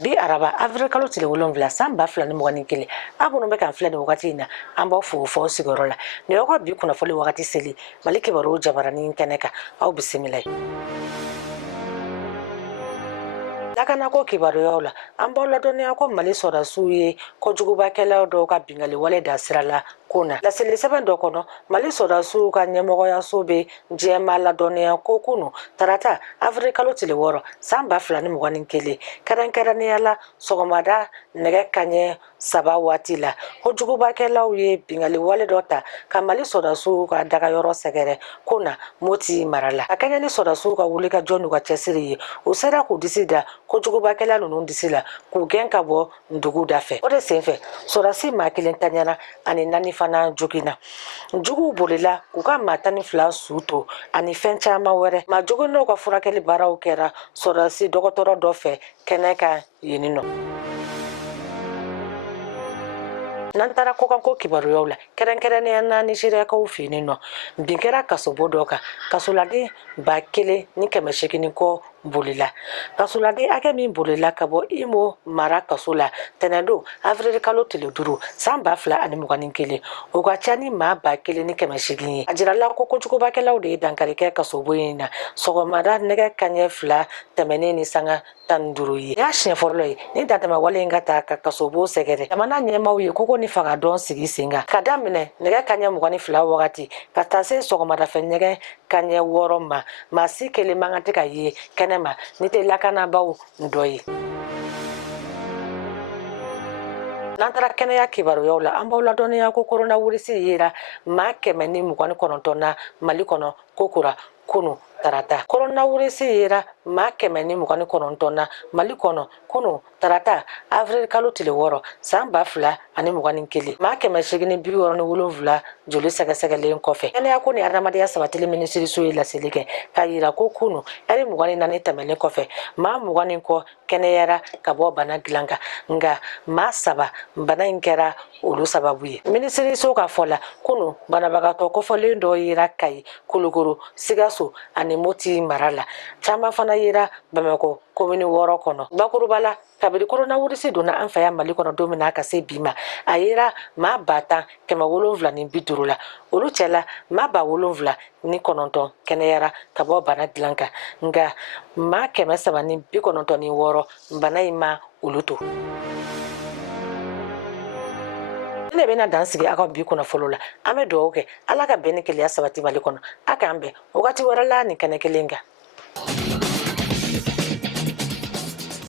Bi araba avril kalo tile 7 san 2021 abunu be kan filɛ ni wagati in na an b'a fo sigiyɔrɔ la ni yɔrɔ bi kunnafoni wagati seli Mali Kibaru jabarani kɛnɛ kan aw bisimila. Lakana ko kibaruyaw la an b'aw ladɔnniya ko Mali sɔrɔdasiw ye kojugubakɛlaw dɔw ka bingali wale da sira la ko na laseli sɛbɛn dɔ kɔnɔ Mali sɔrɔdasiw ka ɲɛmɔgɔyaso be jɛma ladɔnniya ko kunu tarata avril kalo tile 6 san 2021 kɛrɛnkɛrɛnnenya la sɔgɔmada nɛgɛ kaɲɛ 3 waati la kojugubakɛlaw ye bingali wale dɔ ta ka Mali sɔrɔdasiw ka dagayɔrɔ sɛgɛrɛ ko na Moti mara la a kɛɲɛ ni sɔrɔdasiw ka wuli ka jɔ n'u ka cɛsiri ye u sera k'u disi da kojugubakɛla ninnu disi la k'u gɛn ka bɔ ndugu da fɛ o de senfɛ sɔrɔdasi maa 1 taɲana ani 4 fana joginna juguw bolila k'u ka maa 12 su to ani fɛn caman wɛrɛ maa joginnenw ka furakɛli baaraw kɛra sɔrɔdasi dɔgɔtɔrɔ dɔ fɛ kɛnɛ kan yeninɔ. N'an taara kokanko kibaruyaw la kɛrɛnkɛrɛnnenya na Nigériakaw fɛ yen nɔ bin kɛra kasobo dɔ kan kasoladen 1800 kɔ bolila kasoladen hakɛ min bolila ka bɔ Imo mara kaso la tɛnɛndon avril kalo tile 5 san 2021 o ka ca ni maa 1800 ye a jirala ko kojugubakɛlaw de ye dankari kɛ kasobo in na sɔgɔmada nɛgɛ kaɲɛ 2 tɛmɛnen ni sanga 15 ye y'a siɲɛ fɔlɔ ye ni dantɛmɛ wale in ka taa ka kasobo sɛgɛrɛ jamana ɲɛmaw ye koko ni fagadɔn sigi sen kan ka daminɛ nɛgɛ kaɲɛ 22 wagati ka taa se sɔgɔmadafɛ nɛgɛ kaɲɛ 6 ma maa si kelen man kan tɛ ka ye kɛnɛma ni tɛ lakanabaw dɔ ye. N'an taara kɛnɛya kibaruyaw la an b'aw ladɔnniya ko coronavirus yera maa 129 na Mali kɔnɔ kokura kunu tarata coronavirus yera maa 129 na Mali kɔnɔ kunu tarata avril kalo tile 6 san 2021 maa 867 joli sɛgɛsɛgɛlen kɔfɛ kɛnɛya ko ni adamadenya sabatili minisiriso ye laseli kɛ k'a yira ko kunu ɛri 24 tɛmɛnen kɔfɛ maa 20 kɔ kɛnɛyara ka bɔ bana dilan kan nka maa 7 bana in kɛra olu sababu ye minisiriso ka fɔ la kunu banabagatɔ kɔfɔlen dɔ yera Kayi Kulukoro Sigaso ani Moti mara la caman fana yera Bamakɔ komini 6 kɔnɔ bakuruba la kabiri coronavirus donna an fɛ yan Mali kɔnɔ don min na ka se bi ma a yera maa 10,750 la olu cɛla maa 7,009 kɛnɛyara ka bɔ bana dilan kan nka maa 796 bana in ma olu to. Ne bɛna dan sigi aw ka bi kunnafolo la an bɛ dugawu kɛ Ala ka bɛn ni kelenya sabati Mali kɔnɔ a k'an bɛn wagati wɛrɛ la nin kɛnɛ kelen kan.